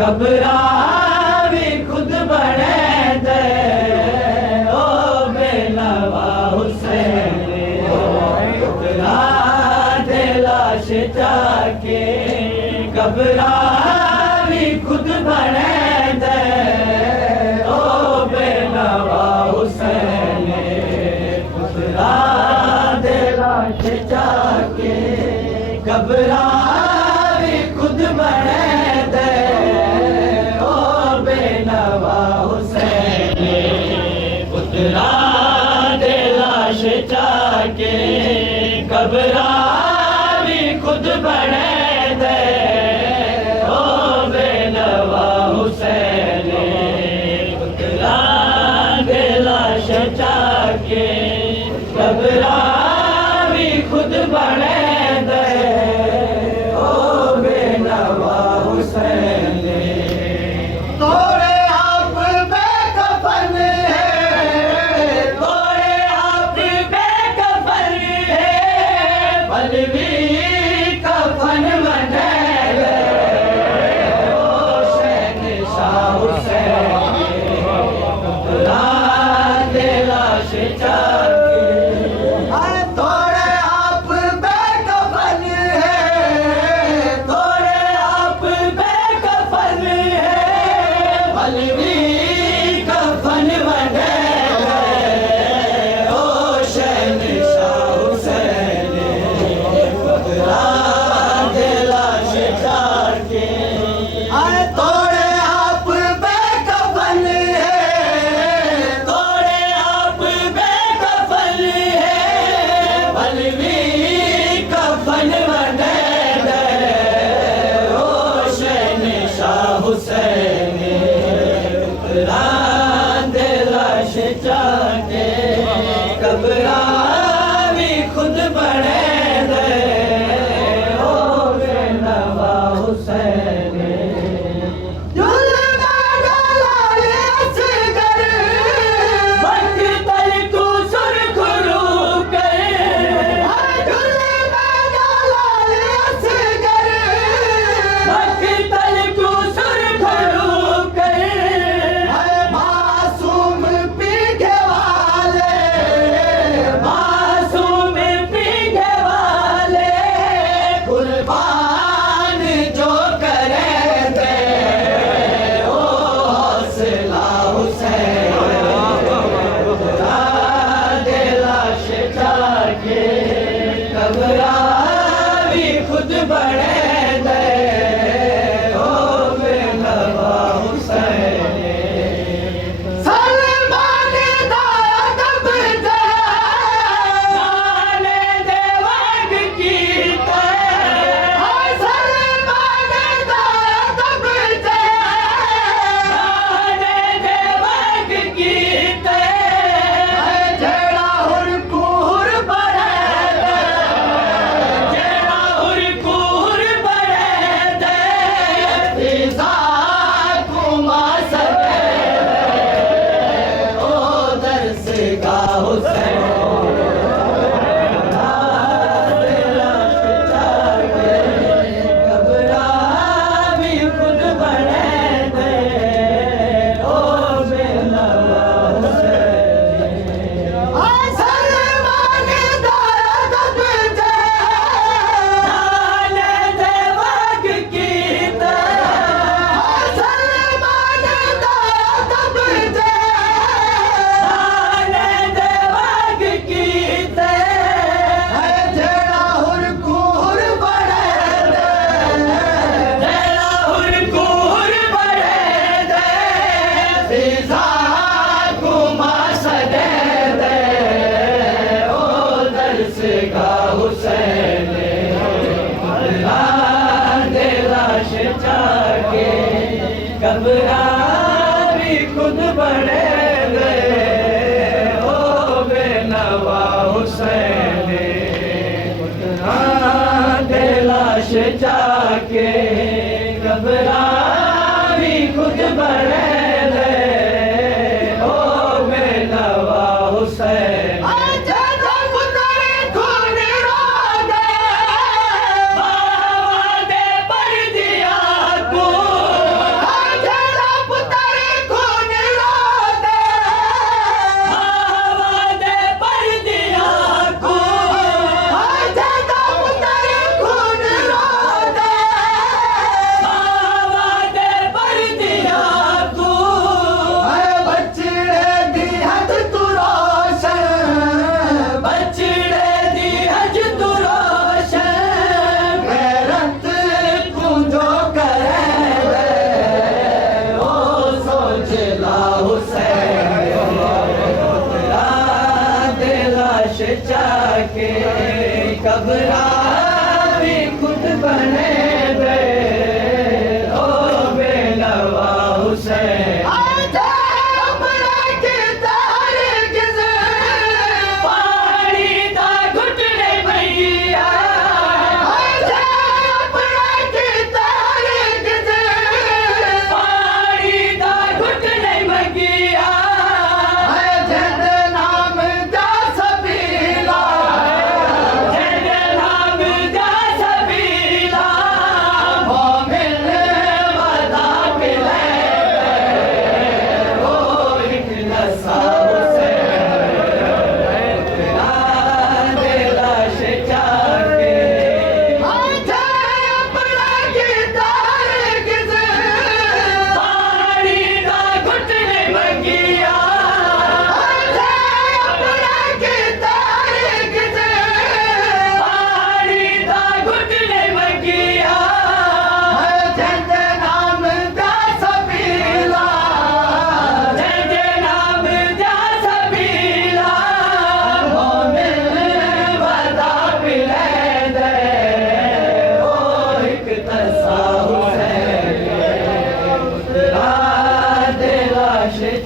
घबरावी खुद बने दे ओ बेनवा हुसैन टुकड़ा दे लाश जाके घबरावी खुद बने दे ओ बेनवा हुसैन टुकड़ा दे लाश जाके घबरावी खुद बने दे ओ बेनवा हुसैन टुकड़ा दे लाश जाके घबरावी खुद बने दे ओ बेनवा हुसैन टुकड़ा दे लाश जाके घबरावी खुद बने दे ओ बेनवा हुसैन तोड़े आप बेकफन है तोड़े आप बेकफन है बलवी कफन बने दे ओ शहंशाह हुसैन टुकड़ा दे लाश जाके तोड़े आप बेकफन है तोड़े आप बेकफन है बलवी कफन बने ओ शहंशाह हुसैन टुकड़ा दे लाश जाके तोड़े आप बेकफन है तोड़े आप बेकफन है बलवी कफन बने दे ओ शहंशाह हुसैन टुकड़ा दे लाश जाके घबरावी खुद बने दे ओ बेनवा हुसैन मासूम पीछे वाले मासूम पीछे वाले कुर्बान जो करे दे ओ हौसला हुसैन टुकड़ा दे लाश जाके घबरावी खुद बने दे ओ बेनवा हुसैन सलमान दा कब्ज़ा जाने दे वग कीते सलमान दा कब्ज़ा जाने दे वग कीते जेड़ा हुरकुर बने दे जेड़ा हुरकुर बने दे फिज़ा घुमा सके ओ दर्स का हुसैन घबरावी खुद बने दे ओ बेनवा हुसैन सलमान दा कब्ज़ा जाने दे वग कीते सलमान दा कब्ज़ा जाने दे वग कीते जेड़ा हुरकुर बने दे जेड़ा हुरकुर बने दे फिज़ा घुमा सके दे ओ दर्स का हुसैन टुकड़ा दे लाश जाके घबरावी खुद बने दे ओ बेनवा हुसैन टुकड़ा दे लाश जाके घबरावी खुद बने दे ओ बेनवा हुसैन बाबा दे पर दिया को चाके कबरा भी खुद बने दे ओ बेनवा हुसैन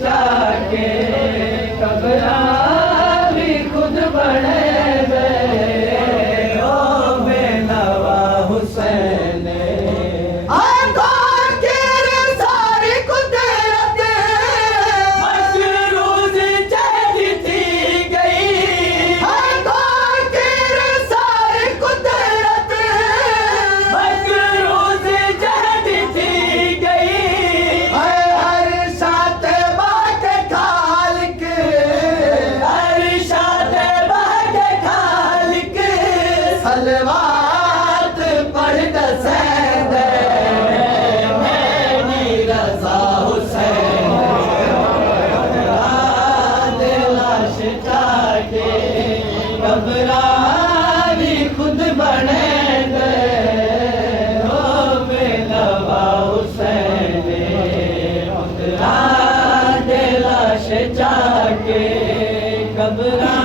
चाके कबरा भी खुद बने दे ओ बेनवा हुसैन सारी कुदरत मकरूज चलती गई सारी कुदरत मकरूज चलती गई सलवात पढ़ दसें दे मेरी रज़ा हुसैन लाश चाके कबरा भी खुद बने दे ओ बेनवा हुसैन लाश चाके कबरा